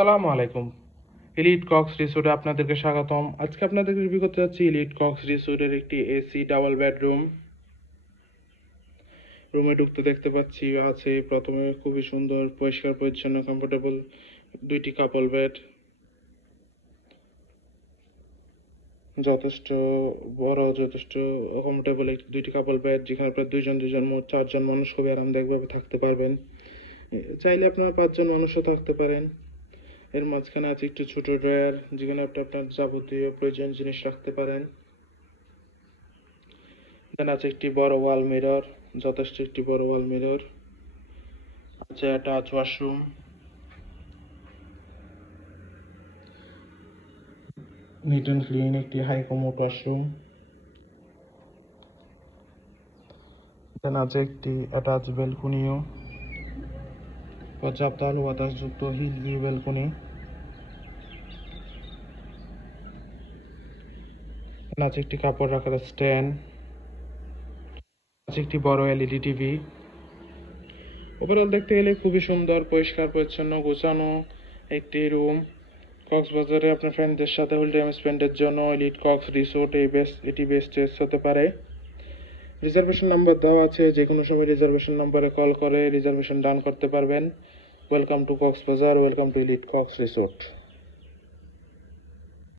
আসসালামু আলাইকুম। Elite Cox রিসোর্টে আপনাদেরকে স্বাগতম। আজকে আপনাদেরকে রিভিউ করতে যাচ্ছি ইলিট কক্স রিসোর্টের একটি এসি ডাবল বেডরুম রুমে ঢুকতে দেখতে পাচ্ছি, আছে প্রথমে খুবই সুন্দর, পরিষ্কার, পরিচ্ছন্ন কমফোর্টেবল দুইটি কাপল বেড যথেষ্ট বড়, যথেষ্ট কমফোর্টেবল একটি দুইটি কাপল বেড যেখানে প্রায় দুইজন দুইজন, মোট চারজন মানুষ খুবই আরামদায়কভাবে থাকতে পারবেন। চাইলে আপনারা পাঁচজন মানুষও থাকতে পারেন। এর মাঝখানে আছে একটি ছোট ড্রয়ার, যেখানে আপনি আপনার যাবতীয় প্রয়োজনীয় জিনিস রাখতে পারেন। দেন আছে একটি বড় ওয়াল মিরর, যথেষ্ট একটি বড় ওয়াল মিরর। আছে attach washroom. Neat and clean একটি হাই কমোড ওয়াশরুম। দেন আছে একটি অ্যাটাচ বেলকনিও পর্যাপ্ত আলো বাতাসযুক্ত হিল ভিউ ব্যালকনি আছে একটি কাপড় রাখার স্ট্যান্ড একটি বড় এলইডি টিভি ওভারঅল দেখতে গেলে খুবই সুন্দর, পরিষ্কার, পরিচ্ছন্ন, গোছানো একটি রুম কক্সবাজারে আপনার ফ্রেন্ডদের সাথে হোল টাইম স্পেন্ডের জন্য এলিট কক্স রিসোর্ট এই বেস্ট এটি বেস্ট হতে পারে। রিজার্ভেশন নাম্বার দেওয়া আছে যে কোনো সময় রিজার্ভেশন নাম্বারে কল করে রিজার্ভেশন ডান করতে পারবেন। Welcome to Cox Bazaar. welcome to Elite Cox Resort.